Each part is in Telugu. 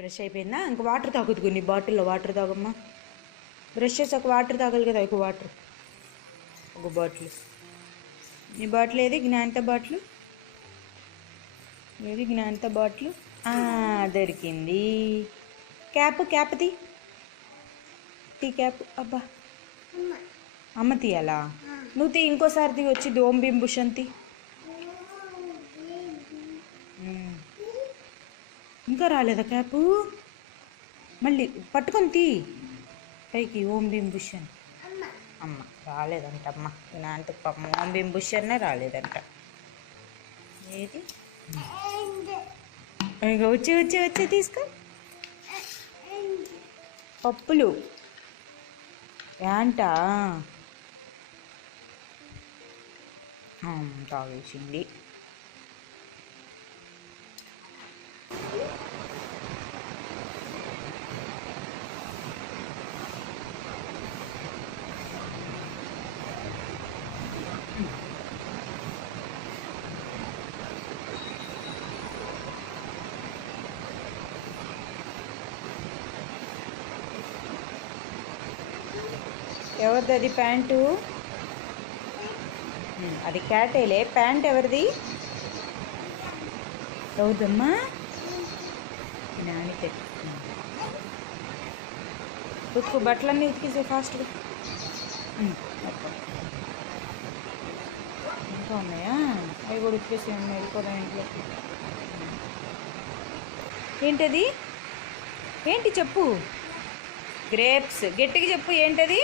బ్రష్ అయిపోయిందా? ఇంక వాటర్ తాగుద్దు నీ బాటిల్లో వాటర్ తాగమ్మా. బ్రష్ చేసాక వాటర్ తాగాలి కదా. ఒక వాటర్, ఒక బాటిల్. నీ బాటిల్ ఏది? జ్ఞానిత బాటిల్ ఏది? జ్ఞానిత బాటిల్ దొరికింది. క్యాప్, క్యాప్ తీ, టీ క్యాప్. అబ్బా, అమ్మ తీయాలా? నువ్వు తీ, ఇంకోసారి తీ. వచ్చి ఓం భీం భూషణ్ తీ. ఇంకా రాలేదా క్యాపు? మళ్ళీ పట్టుకొని తీ పైకి. ఓం భీం భూషణ్. అమ్మ రాలేదంట. అమ్మ నాంటి పాపం ఓం భీం భూషణ్నే రాలేదంట. ఏది? ఇంకా వచ్చి వచ్చి వచ్చి తీసుకో. పప్పులు ఏంటా? తాగేసింది. ఎవరిది అది ప్యాంటు? అది క్యాటేలే. ప్యాంట్ ఎవరిది? ఎవరిదమ్మా? నానితే. ఉతుకు, బట్టలన్నీ ఉతికేసే ఫాస్ట్గా. ఇంకా ఉన్నాయా? అవి కూడా ఉతికేసేయండి. వెళ్ళిపోదాం ఇంట్లోకి. ఏంటది? ఏంటి చెప్పు. గ్రేప్స్. గట్టిగా చెప్పు. ఏంటది?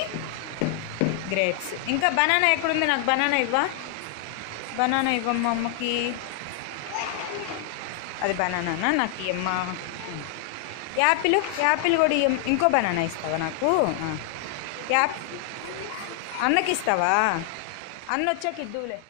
గ్రేప్స్. ఇంకా బనానా ఎక్కడుంది? నాకు బనానా ఇవ్వా. బనానా ఇవ్వమ్మా అమ్మకి. అది బనానా నాకు ఇవ్వమ్మా. యాపిల్, యాపిల్ కూడా ఇంకో బనానా ఇస్తావా నాకు? అన్నకి ఇస్తావా? అన్న వచ్చాక ఇద్దువులే.